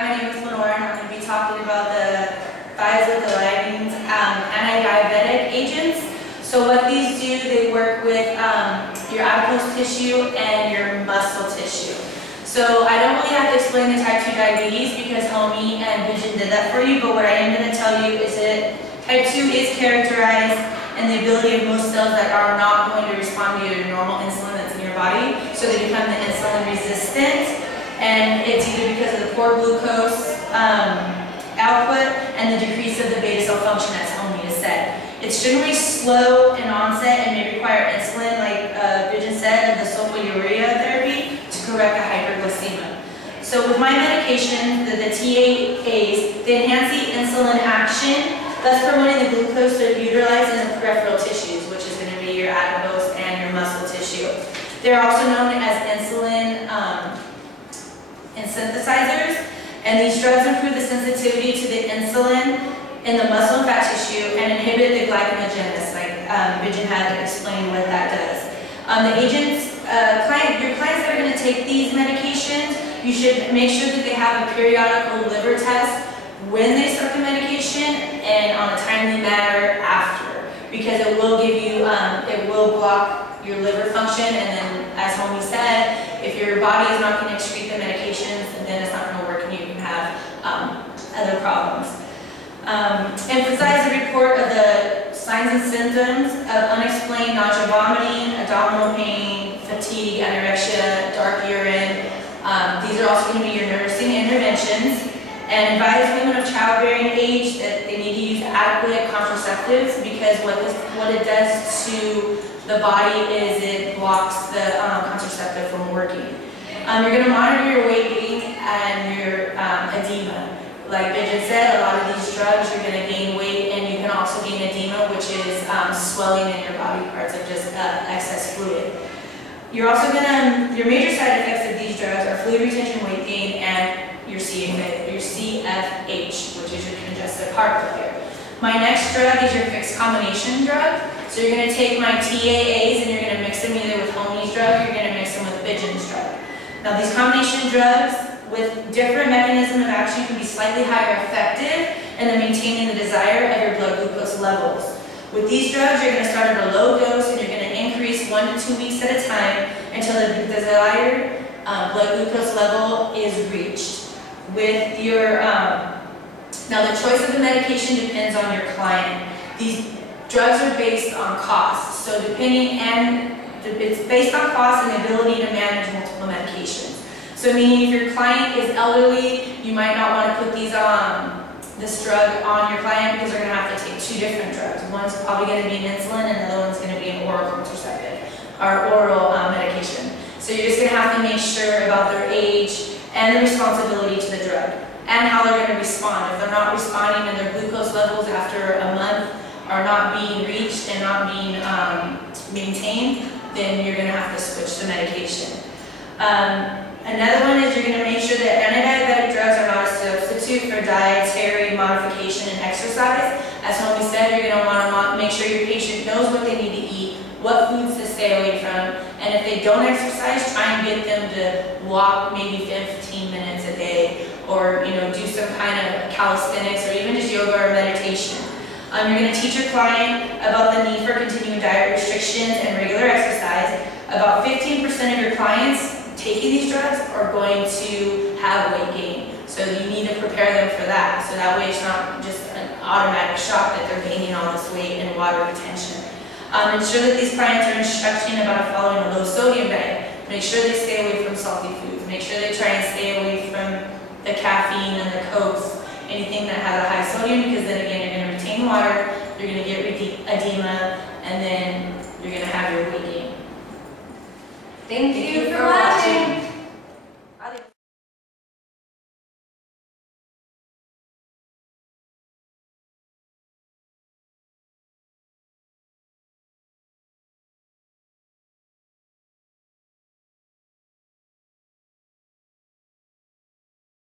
Hi, my name is Lenore, and I'm going to be talking about the thiazolidines anti-diabetic agents. So what these do, they work with your adipose tissue and your muscle tissue. So I don't really have to explain the type 2 diabetes because Homie and Vision did that for you, but what I am going to tell you is that type 2 is characterized in the ability of most cells that are not going to respond to your normal insulin that's in your body, so they become the insulin resistant. And it's either because of the poor glucose output and the decrease of the beta cell function, as Homie has said. It's generally slow in onset and may require insulin, like Vision said, of the sulfonylurea therapy to correct a hyperglycemia. So with my medication, the TAAs, they enhance the insulin action, thus promoting the glucose to be utilized in the peripheral tissues, which is going to be your adipose and your muscle tissue. They're also known as insulin synthesizers, and these drugs improve the sensitivity to the insulin in the muscle and fat tissue and inhibit the glycogenesis, like Vision had explained what that does. The agents, your clients that are going to take these medications, you should make sure that they have a periodical liver test when they start the medication and on a timely manner after, because it will give you, it will block your liver function, and then, as Homie said, if your body is not going to excrete the medications, then it's not going to work and you can have other problems. Emphasize the report of the signs and symptoms of unexplained nausea, vomiting, abdominal pain, fatigue, anorexia, dark urine. These are also going to be your nursing interventions. And advise women of childbearing age that they need to use adequate contraceptives, because what it does to the body is it blocks the contraceptive from working. You're going to monitor your weight gain and your edema. Like Vision said, a lot of these drugs you're going to gain weight, and you can also gain edema, which is swelling in your body parts of just excess fluid. You're also going to, your major side effects of these drugs are fluid retention, weight gain, and your CFH, which is your congestive heart failure. My next drug is your fixed combination drug. So you're going to take my TAAs and you're going to mix them either with Homie's drug or you're going to mix them with Vision's drug. Now these combination drugs with different mechanism of action can be slightly higher effective in maintaining the desire of your blood glucose levels. With these drugs, you're going to start at a low dose and you're going to increase 1 to 2 weeks at a time until the desired blood glucose level is reached. With your, now the choice of the medication depends on your client. These drugs are based on cost, so it's based on cost and the ability to manage multiple medications. So meaning if your client is elderly, you might not want to put this drug on your client because they're going to have to take 2 different drugs. One's probably going to be an insulin and the other one's going to be an oral contraceptive or oral medication. So you're just going to have to make sure about their age and the responsibility to the drug, and how they're going to respond. If they're not responding and their glucose levels after a month are not being reached and not being maintained, then you're going to have to switch the medication. Another one is you're going to make sure that anti-diabetic drugs are not a substitute for dietary modification and exercise. As Homie said, you're going to want to make sure your patient knows what they need to eat, what foods to stay away from, and if they don't exercise, try and get them to walk maybe 15 minutes a day, or do some kind of calisthenics or even just yoga or meditation. You're going to teach your client about the need for continuing diet restrictions and regular exercise. About 15% of your clients taking these drugs are going to have weight gain, so you need to prepare them for that, so that way it's not just an automatic shock that they're gaining all this weight and water retention. Ensure that these clients are instructing about following a low sodium diet. Make sure they stay away from salty foods. Make sure they try and stay away from the caffeine and the cokes, anything that has a high sodium, because then again you're going to retain water, you're going to get edema, and then you're going to have your weight gain. Thank you.